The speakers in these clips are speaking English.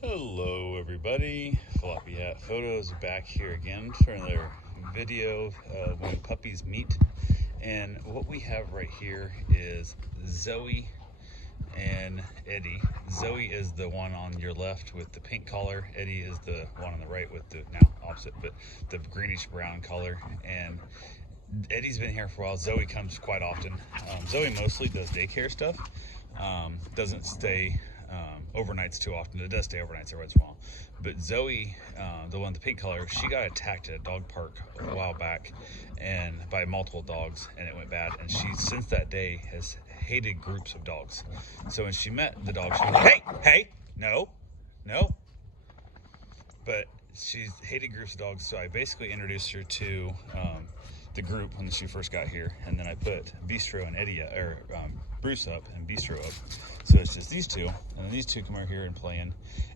Hello everybody, Floppy Hat Photos back here again for another video of when puppies meet. And what we have right here is Zoe and Eddie. Zoe is the one on your left with the pink collar. Eddie is the one on the right with the, now opposite, but the greenish brown color. And Eddie's been here for a while. Zoe comes quite often. Zoe mostly does daycare stuff, doesn't stay overnights too often. It does stay overnights every once in a while. But Zoe, the one with the pink color, she got attacked at a dog park a while back and by multiple dogs, and it went bad. And she, since that day, has hated groups of dogs. So when she met the dog, she was like, hey, no. But she's hated groups of dogs, so I basically introduced her to the group when she first got here, and then I put Bistro and Eddie, Bruce up and Bistro up, so it's just these two, and then these two come over here and playing.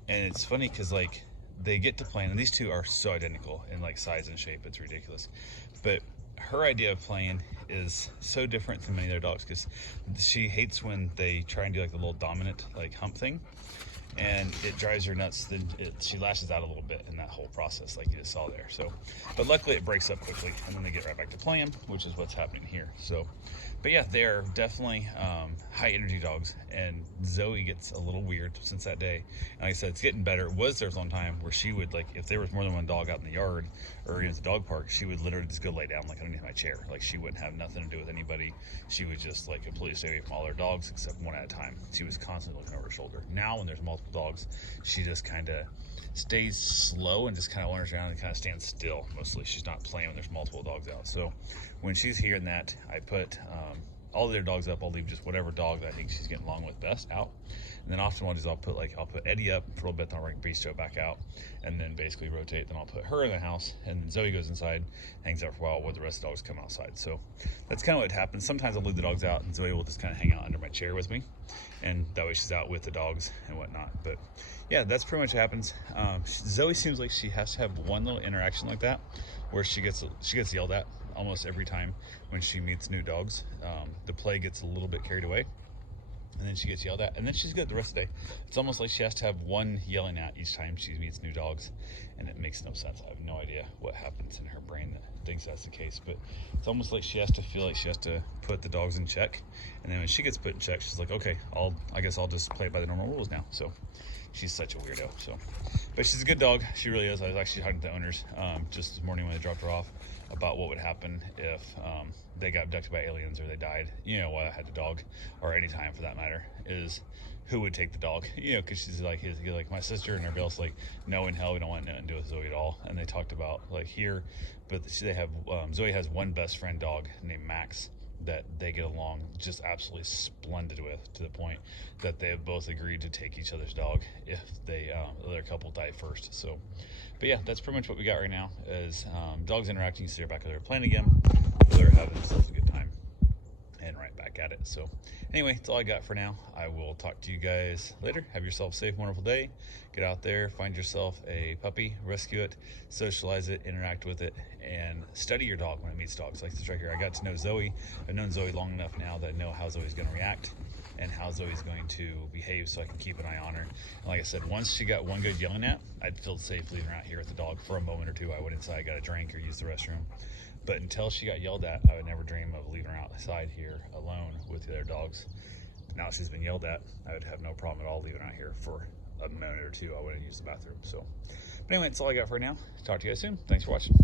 And it's funny because like they get to playing, and these two are so identical in like size and shape, it's ridiculous. But her idea of playing is so different from many other dogs because she hates when they try and do like the little dominant like hump thing, and it drives her nuts. Then she lashes out a little bit in that whole process, like you just saw there. So, but luckily it breaks up quickly, and then they get right back to playing, which is what's happening here. So, but yeah, they're definitely high energy dogs, and Zoe gets a little weird since that day. And like I said, it's getting better. It was there was one time where she would, like, if there was more than one dog out in the yard or in the dog park, she would literally just go lay down like underneath my chair. Like she wouldn't have nothing to do with anybody. She would just like completely stay away from all her dogs except one at a time. She was constantly looking over her shoulder. Now when there's multiple dogs, she just kind of stays slow and just kind of wanders around and kind of stands still. Mostly she's not playing when there's multiple dogs out. So when she's here in that, I put all the other dogs up. I'll leave just whatever dog that I think she's getting along with best out. And then often what I'll put Eddie up for a little bit, then I'll bring Bistro back out, and then basically rotate. Then I'll put her in the house, and then Zoe goes inside, hangs out for a while while the rest of the dogs come outside. So that's kind of what happens. Sometimes I'll leave the dogs out, and Zoe will just kind of hang out under my chair with me, and that way she's out with the dogs and whatnot. But yeah, that's pretty much what happens. Zoe seems like she has to have one little interaction like that where she gets yelled at almost every time when she meets new dogs. The play gets a little bit carried away, and then she gets yelled at, and then she's good the rest of the day. It's almost like she has to have one yelling at each time she meets new dogs, and it makes no sense. I have no idea what happens in her brain that thinks that's the case, but it's almost like she has to feel like she has to put the dogs in check, and then when she gets put in check, she's like, okay, I guess I'll just play by the normal rules now. So she's such a weirdo. So, but she's a good dog. She really is. I was actually talking to the owners just this morning when they dropped her off about what would happen if they got abducted by aliens or they died. You know, while I had the dog, or any time for that matter, is who would take the dog? You know, because she's like, my sister and everybody else, like, no, in hell, we don't want nothing to do with Zoe at all. And they talked about like here, but they have Zoe has one best friend dog named Max that they get along just absolutely splendid with, to the point that they have both agreed to take each other's dog if the other couple die first. So, but yeah, that's pretty much what we got right now is dogs interacting. You see they're back there playing again. They're having themselves a good time and right back at it. So anyway, that's all I got for now. I will talk to you guys later. Have yourself a safe, wonderful day. Get out there, find yourself a puppy, rescue it, socialize it, interact with it, and study your dog when it meets dogs. Like this right here, I got to know Zoe. I've known Zoe long enough now that I know how Zoe's going to react and how Zoe's going to behave, so I can keep an eye on her. And like I said, once she got one good yelling at, I'd feel safe leaving her out here with the dog for a moment or two. I went inside, got a drink, or used the restroom. But until she got yelled at, I would never dream of leaving her outside here alone with the other dogs. Now she's been yelled at, I would have no problem at all leaving her out here for a minute or two. I wouldn't use the bathroom. So, but anyway, that's all I got for now. Talk to you guys soon. Thanks for watching.